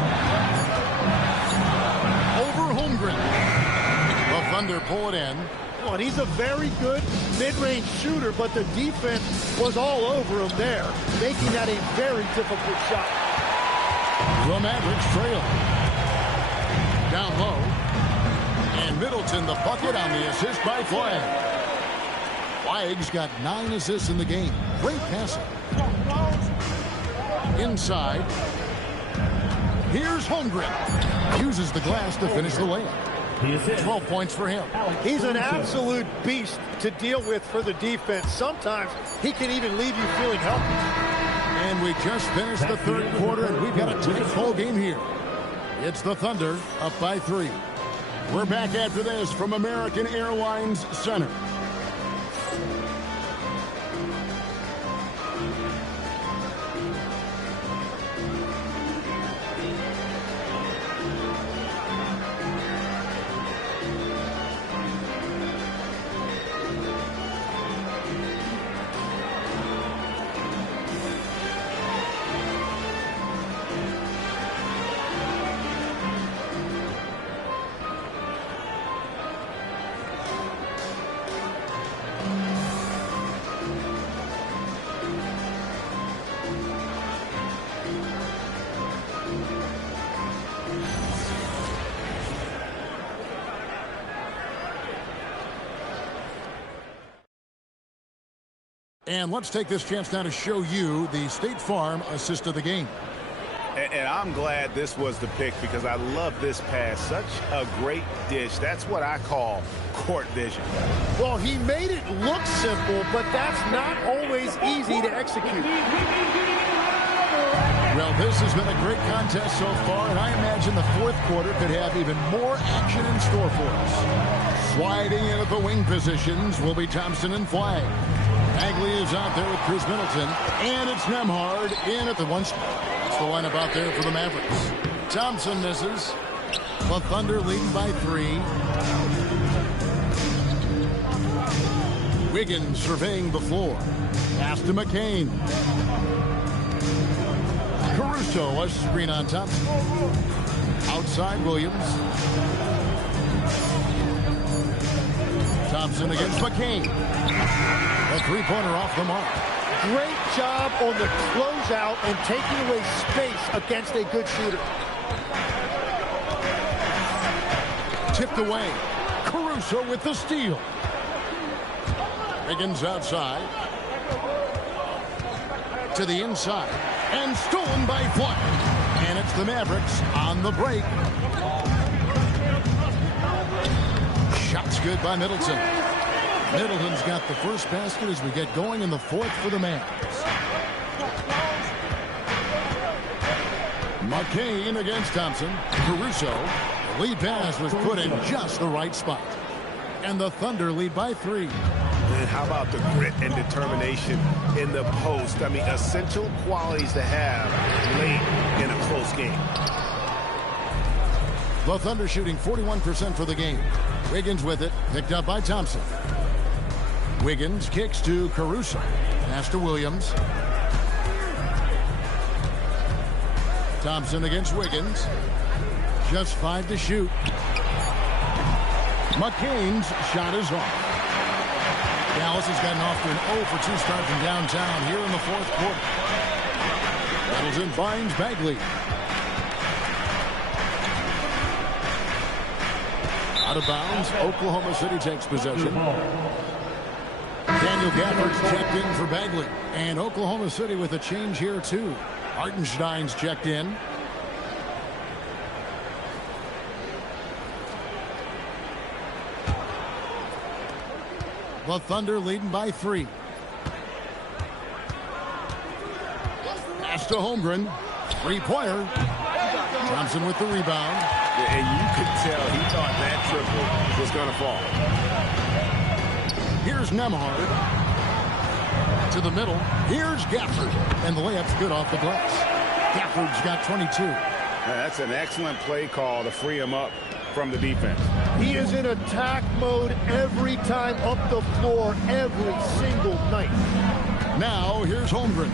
Over Holmgren. The Thunder pull it in. And he's a very good mid-range shooter, but the defense was all over him there, making that a very difficult shot. The Mavericks trail. Down low. And Middleton the bucket on the assist by Flag. Flag's got 9 assists in the game. Great passing. Inside. Here's Holmgren. Uses the glass to finish the layup. 12 points for him. He's an absolute beast to deal with for the defense. Sometimes he can even leave you feeling helpless. And we just finished the third quarter, and we've got a tight ball game here. It's the Thunder up by 3. We're back after this from American Airlines Center. And let's take this chance now to show you the State Farm assist of the game. And I'm glad this was the pick because I love this pass. Such a great dish. That's what I call court vision. Well, he made it look simple, but that's not always easy to execute. Well, this has been a great contest so far, and I imagine the fourth quarter could have even more action in store for us. Sliding in at the wing positions will be Thompson and Flag. Bagley is out there with Chris Middleton, and it's Nembhard in at the 1 spot. That's the lineup out there for the Mavericks. Thompson misses. The Thunder leading by 3. Wiggins surveying the floor. Pass to McCain. Caruso, a screen on Thompson. Outside Williams. Thompson against McCain. A three-pointer off the mark. Great job on the closeout and taking away space against a good shooter. Tipped away. Caruso with the steal. Wiggins outside. To the inside. And stolen by Flag. And it's the Mavericks on the break. Shots good by Middleton. Middleton's got the first basket as we get going in the fourth for the Mavs. McCain against Thompson. Caruso. The lead pass was put in just the right spot. And the Thunder lead by 3. And how about the grit and determination in the post? I mean, essential qualities to have late in a close game. The Thunder shooting 41% for the game. Wiggins with it, picked up by Thompson. Wiggins kicks to Caruso. Pass to Williams. Thompson against Wiggins. Just 5 to shoot. McCain's shot is off. Dallas has gotten off to an 0 for 2 start from downtown here in the fourth quarter. Middleton finds Bagley. Out of bounds, Oklahoma City takes possession. Daniel Gafford's checked in for Bagley. And Oklahoma City with a change here, too. Hartenstein's checked in. The Thunder leading by 3. Pass to Holmgren. 3-pointer. Thompson with the rebound. Yeah, and you could tell he thought that triple was going to fall. Here's Nembhard. To the middle. Here's Gafford. And the layup's good off the glass. Gafford's got 22. That's an excellent play call to free him up from the defense. He is in attack mode every time up the floor, every single night. Now, here's Holmgren.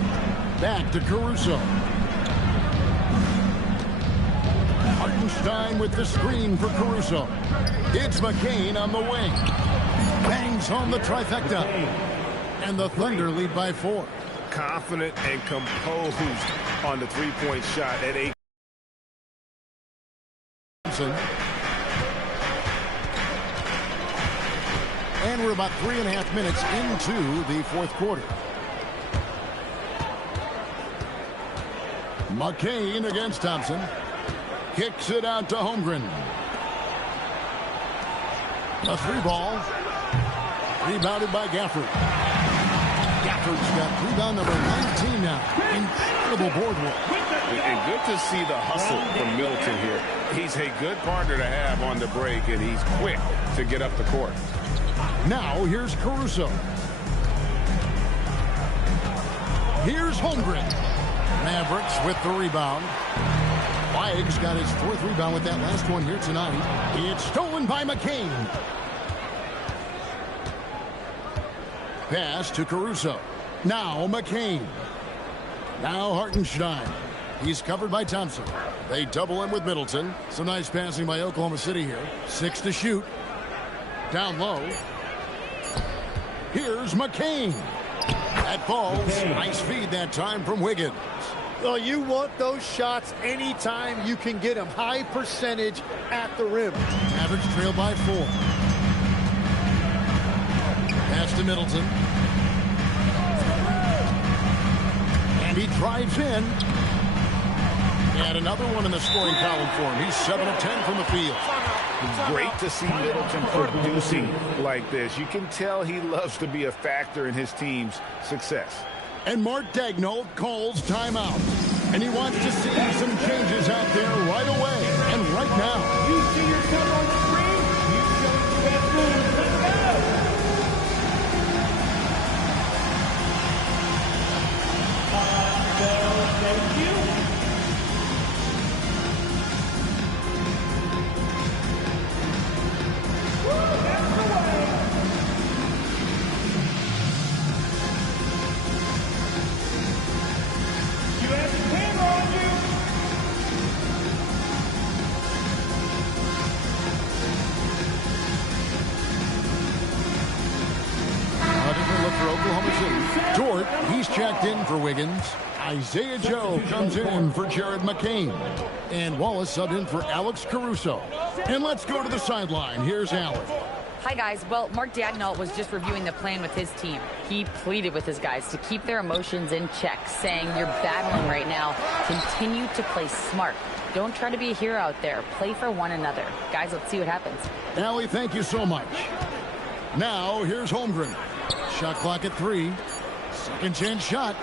Back to Caruso. Hartenstein with the screen for Caruso. It's McCain on the wing. Bangs home the trifecta. And the Thunder lead by 4. Confident and composed on the three-point shot at 8. And we're about 3.5 minutes into the fourth quarter. McCain against Thompson. Kicks it out to Holmgren. A 3-ball. Rebounded by Gafford. Gafford's got rebound number 19 now. Incredible boardwork. And good to see the hustle from Middleton here. He's a good partner to have on the break, and he's quick to get up the court. Now, here's Caruso. Here's Holmgren. Mavericks with the rebound. Flag's got his 4th rebound with that last one here tonight. It's stolen by McCain. Pass to Caruso. Now McCain. Now Hartenstein. He's covered by Thompson. They double him with Middleton. Some nice passing by Oklahoma City here. 6 to shoot. Down low. Here's McCain. That falls. Nice feed that time from Wiggins. Well, you want those shots anytime you can get them. High percentage at the rim. Mavericks trail by 4. Pass to Middleton. And he drives in. And another one in the scoring column for him. He's 7 of 10 from the field. It's great to see Middleton producing like this. You can tell he loves to be a factor in his team's success. And Mark Daigneault calls timeout. And he wants to see some changes out there right away. And right now. You see yourself on the screen? You show the best moves. Let's go. Thank you. Dort, he's checked in for Wiggins. Isaiah Joe comes in for Jared McCain. And Wallace subbed in for Alex Caruso. And let's go to the sideline. Here's Allen. Hi, guys. Well, Mark Daigneault was just reviewing the plan with his team. He pleaded with his guys to keep their emotions in check, saying you're battling right now. Continue to play smart. Don't try to be a hero out there. Play for one another. Guys, let's see what happens. Allie, thank you so much. Now, here's Holmgren. Shot clock at 3. Second chance shot.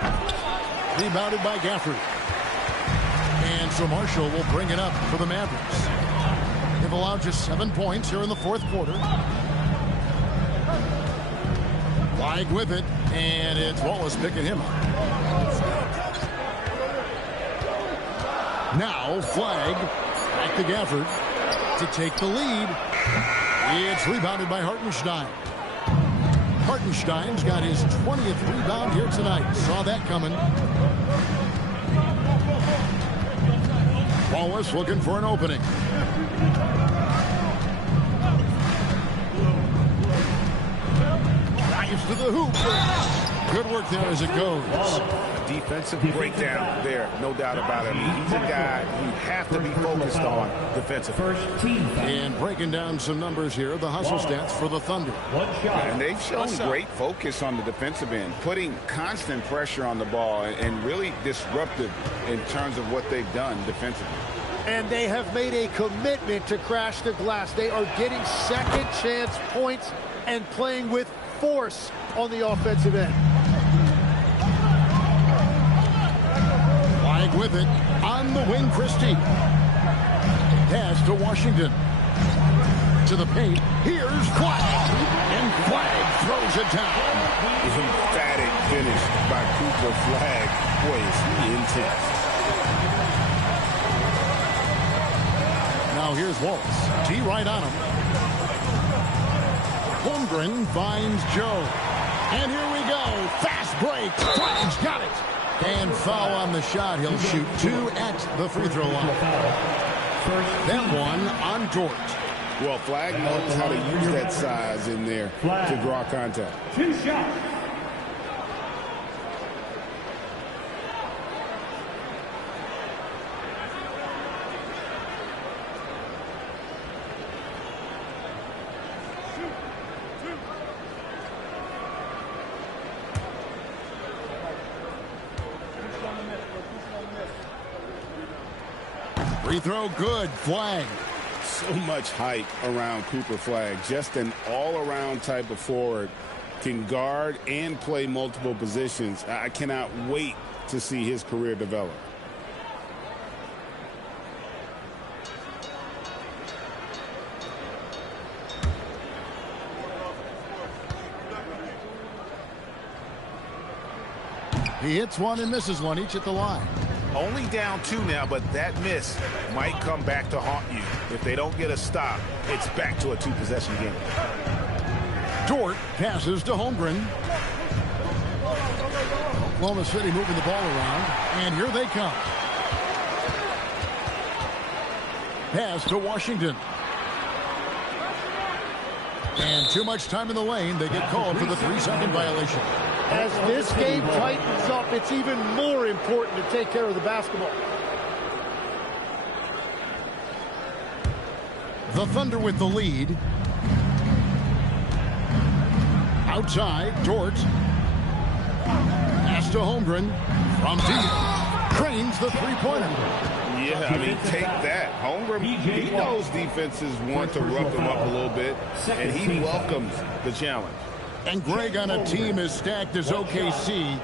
Rebounded by Gafford. And so Marshall will bring it up for the Mavericks. They've allowed just 7 points here in the fourth quarter. Flag with it, and it's Wallace picking him up. Now Flag back to Gafford to take the lead. It's rebounded by Hartenstein. Hartenstein's got his 20th rebound here tonight. Saw that coming. Wallace looking for an opening. Drives to the hoop. Good work there as it goes. Defensive breakdown there, no doubt about it. I mean, he's a guy you have to be focused on defensively. And breaking down some numbers here, the hustle stats for the Thunder. And they've shown great focus on the defensive end, putting constant pressure on the ball and really disruptive in terms of what they've done defensively. And they have made a commitment to crash the glass. They are getting second chance points and playing with force on the offensive end. Flag with it on the wing, Christie. Pass to Washington. To the paint. Here's Flag. And Flag throws it down. Emphatic finish by Cooper Flag. Boy, is he intense. Now here's Wallace. T right on him. Holmgren finds Joe. And here we go. Fast break. Flag's got it. And foul on the shot. He'll shoot 2 at the free throw line. Then 1 on Dort. Well, Flag knows how to use that size in there to draw contact. 2 shots. Free throw good. Flag. So much hype around Cooper Flag. Just an all-around type of forward. Can guard and play multiple positions. I cannot wait to see his career develop. He hits one and misses one, each at the line. Only down 2 now, but that miss might come back to haunt you. If they don't get a stop, it's back to a 2-possession game. Dort passes to Holmgren. Oklahoma City moving the ball around, and here they come. Pass to Washington. And too much time in the lane. They get called for the 3-second violation. As this game tightens up, it's even more important to take care of the basketball. The Thunder with the lead. Outside, Dort. Pass to Holmgren. From deep. Cranes the three-pointer. Yeah, I mean, take that. Holmgren, he knows defenses want to rough him up a little bit, and he welcomes the challenge. And Greg, on a team as stacked as OKC,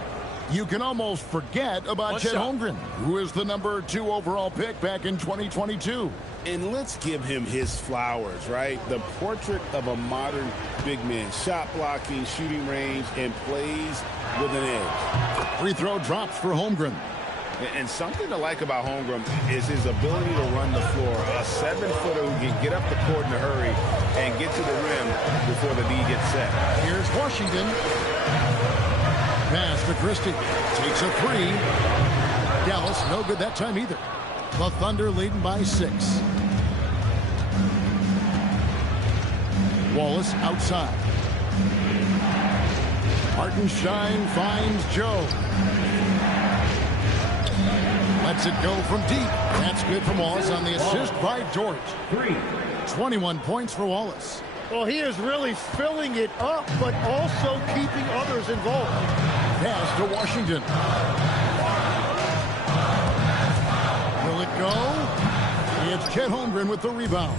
you can almost forget about Chet Holmgren, who is the #2 overall pick back in 2022. And let's give him his flowers, right? The portrait of a modern big man. Shot blocking, shooting range, and plays with an edge. Free throw drops for Holmgren. And something to like about Holmgren is his ability to run the floor. A 7-footer who can get up the court in a hurry and get to the rim before the D gets set. Here's Washington. Pass to Christie. Takes a 3. Dallas no good that time either. The Thunder leading by 6. Wallace outside. Hartenstein finds Joe. Lets it go from deep. That's good from Wallace on the assist by Dort. 21 points for Wallace. Well, he is really filling it up, but also keeping others involved. Pass to Washington. Will it go? It's Chet Holmgren with the rebound.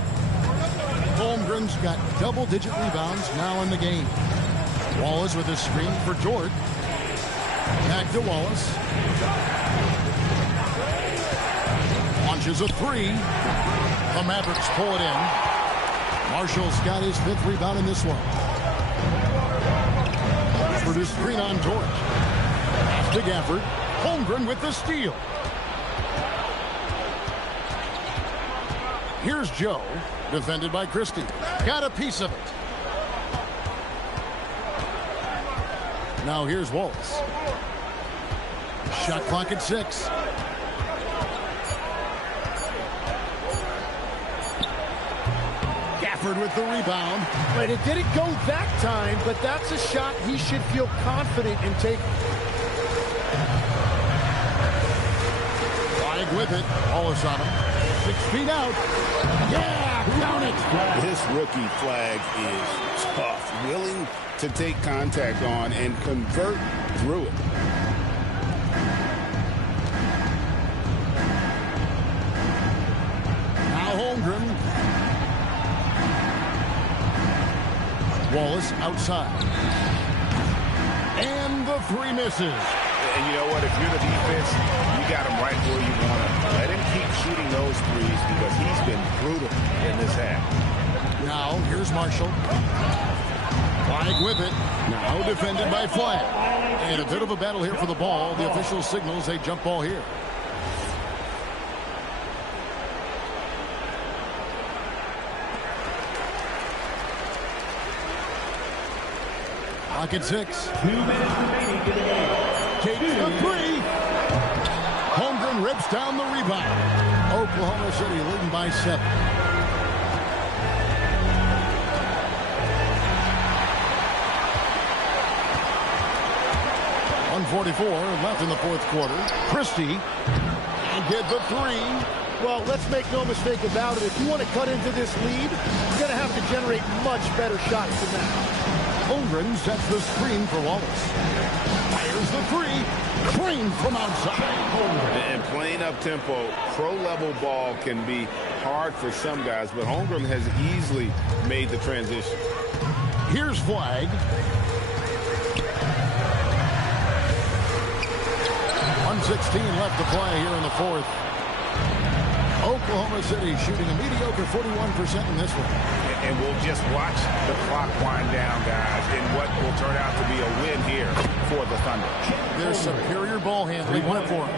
Holmgren's got double-digit rebounds now in the game. Wallace with a screen for Dort. Back to Wallace. Launches a 3. The Mavericks pull it in. Marshall's got his 5th rebound in this one. For the screen on Dort. Pass to Gafford. Holmgren with the steal. Here's Joe, defended by Christie. Got a piece of it. Now here's Wallace. Shot clock at 6. Gafford with the rebound. Right, it didn't go that time, but that's a shot he should feel confident in taking. Flag with it. Wallace on him. 6 feet out. Yeah, count it. This rookie flag is tough. Willing to take contact on and convert through it. Now Holmgren. Wallace outside. And the 3 misses. And you know what? If you're the defense, you got him right where you want him. Let him keep shooting those threes because he's been brutal in this half. Now here's Marshall. Flag with it. Now defended by Flag. And a bit of a battle here for the ball. The official signals a jump ball here. Clock at 6. 2 minutes remaining in the game. Takes the 3. Holmgren rips down the rebound. Oklahoma City leading by 7. .144 left in the 4th quarter. Christie and get the 3. Well, let's make no mistake about it. If you want to cut into this lead, you're going to have to generate much better shots than that. Holmgren sets the screen for Wallace. Fires the 3. Crane from outside. Holmgren. And playing up tempo, pro-level ball can be hard for some guys, but Holmgren has easily made the transition. Here's Flag. 1:16 left to play here in the 4th. Oklahoma City shooting a mediocre 41% in this one. And we'll just watch the clock wind down, guys, in what will turn out to be a win here for the Thunder. Their superior ball handling went for them.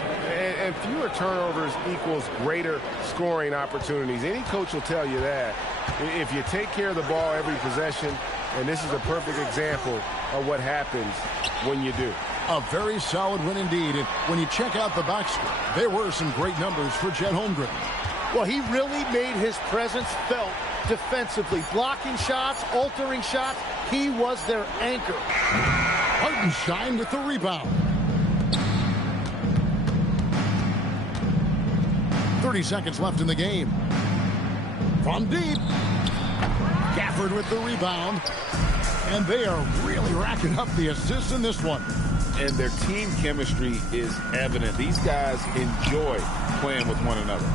And fewer turnovers equals greater scoring opportunities. Any coach will tell you that. If you take care of the ball every possession, and this is a perfect example of what happens when you do. A very solid win indeed. And when you check out the box score, there were some great numbers for Chet Holmgren. Well, he really made his presence felt defensively. Blocking shots, altering shots. He was their anchor. Hartenstein with the rebound. 30 seconds left in the game. From deep. Gafford with the rebound. And they are really racking up the assists in this one. And their team chemistry is evident. These guys enjoy playing with one another.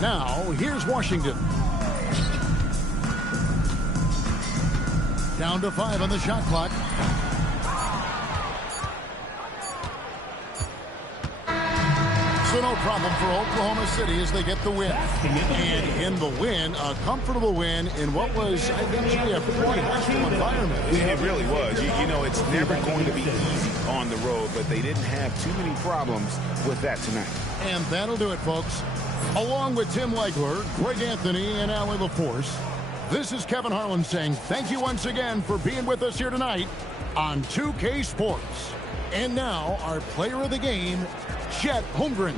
Now, here's Washington. Down to 5 on the shot clock. So no problem for Oklahoma City as they get the win. And in the win, a comfortable win in what was eventually a pretty hostile environment. It really was. You know, it's never going to be easy on the road, but they didn't have too many problems with that tonight. And that'll do it, folks. Along with Tim Legler, Greg Anthony, and Allie LaForce, this is Kevin Harlan saying thank you once again for being with us here tonight on 2K Sports. And now, our player of the game, Chet Holmgren.